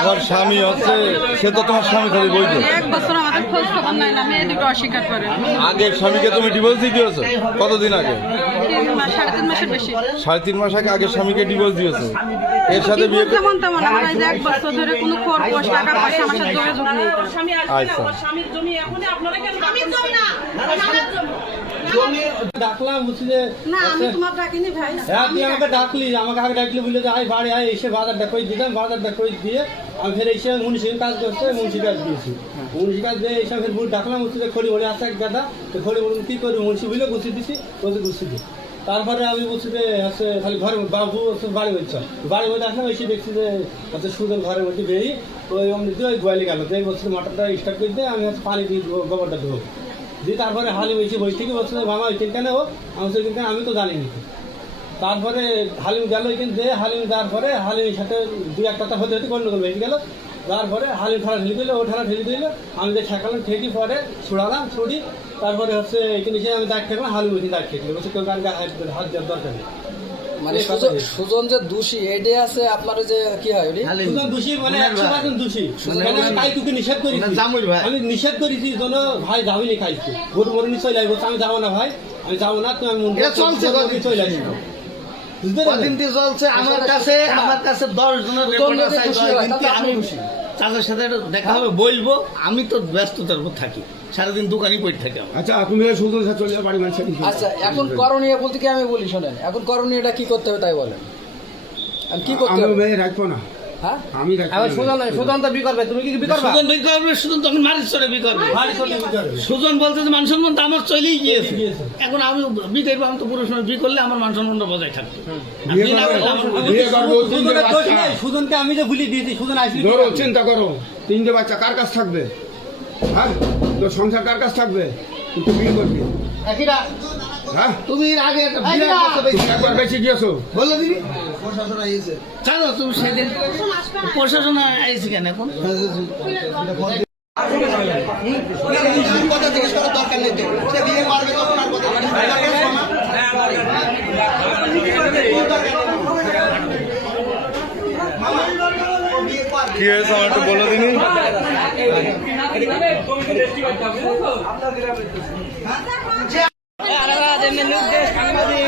আমার স্বামী আছে, সে তো তোমার স্বামী খালি বই তো। 1 বছর আমাদের খোঁজ খবর নাই না, মেয়ে দুটো অস্বীকার করে। আগের স্বামীকে তুমি ডিভোর্স দিয়েছো কতদিন আগে? 3 মাস, 3.5 মাসের বেশি। 3.5 মাস আগে আগের স্বামীকে ডিভোর্স দিয়েছো, এর সাথে বিয়ে তেমন তেমন আমার এই যে 1 বছর ধরে কোনো খরচ টাকা পয়সা আমার সাথে যোগাযোগ নেই। আচ্ছা স্বামীর জমি এখন আপনারা কেন ডাকলাম বুঝছি যে না আমি তোমার ডাকিনি ভাই। হ্যাঁ তুই আমাকে ডাকলি বলে যে আয় বাড়ি আয় এসে বাজারটা করে দিলাম, বাজারটা করে দিয়ে আমি ফের এসে মুন্সির কাজ করছে, মুন্সি কাজ দিয়েছি। মুন্সি কাজ দিয়ে এসে ফের ডাকলাম বুঝছি যে খড়ি ভরে আসে এক গাদা, তো খড়ি ভরে কী করি মুন্সি বুঝলে গুছিয়ে দিছি, বলছে গুছিয়ে দিই। তারপরে আমি বলছি যে হচ্ছে খালি ঘরে বাবু বাড়ি বলছে, বাড়ি বলতে আসলাম এসে দেখছি যে হচ্ছে সুজন ঘরের মধ্যে বেরিয়ে ওই অমনি দিয়ে ওই গোয়ালি গেল, দিয়ে বলছি মোটরটা স্টার্ট করে দিয়ে আমি হচ্ছে পানি দিয়ে গোবরটা দেবো দিয়ে। তারপরে হালিম এসে বই থেকে বলছে মামা ওইখান কেন ও আমি সেখান কেন আমি তো জানিনি। তারপরে হালিম গেল ওইখান দিয়ে, হালিম যাওয়ার পরে হালিমের সাথে 2-1 কথা হতে হতে গন্ডগোল হয়ে গেল। তারপরে হালিম ঠালা ঠেলে দিল, ও ঠালা ঠেলে দিল, আমি যে ঠেকালাম ঠেকি পরে ছুড়ালাম ছুটি। তারপরে হচ্ছে এখানে এসে আমি দাগ ঠেকলাম, হালিম ওইখানে দাগ ঠেকলো, বলছে কেউ গান হাত দেওয়ার দরকার নেই। মানে সুজন যে দোষী এডে আছে আপনার যে কি হয় সুজন দোষী মানে 100% দোষী। তাই তোকে নিষেধ করি, আমি নিষেধ করেছি যেন ভাই যাবিনি খাইছি ভোট মরিনি চলে আসবো, আমি যাবো না ভাই, আমি যাবো না, তুমি আমি চলে আসবো। চলছে আমার কাছে 10 জনের আমি তাদের সাথে দেখা হবে বলবো, আমি তো ব্যস্ততার উপর থাকি, সারাদিন দোকানই পড়ে থাকি। আচ্ছা তুমি সুজন সাথে চলে যাও বাড়ি মানুষ। আচ্ছা এখন করণীয় বলতে কি আমি বলি শোনেন, এখন করণীয়টা কি করতে হবে তাই বলেন, আমি কি করতে হবে? আমি রাখবো না, হ্যাঁ আমি সুজন তো বি করবে, তুমি কি বি করবে? সুজন তখন মারির চলে বি করবে। সুজন বলতে যে মান সম্মান তো আমার চলেই গিয়েছে, এখন আমি বি করবো, আমি তো পুরুষ বি করলে আমার মান সম্মানটা বজায় থাকবে। সুজনকে আমি যে ভুলি দিয়েছি, সুজন আসলে চিন্তা করো 3টে বাচ্চা কার কাছ থাকবে, হ্যাঁ তোর সংসার কার কাছ থাকবে, তুই বিয়ে করবি। হ্যাঁ তুমি আগে একবার বেঁচে গিয়েছো বললো দিদি জানো তুমি সেদিন প্রশাসন আইসি কেন এখন কথা জিজ্ঞেস করার দরকার নেই, সে বিয়ে মারবে তখন আর কথা কি হয়েছে আমার একটু বলে দিন। সাংবাদিক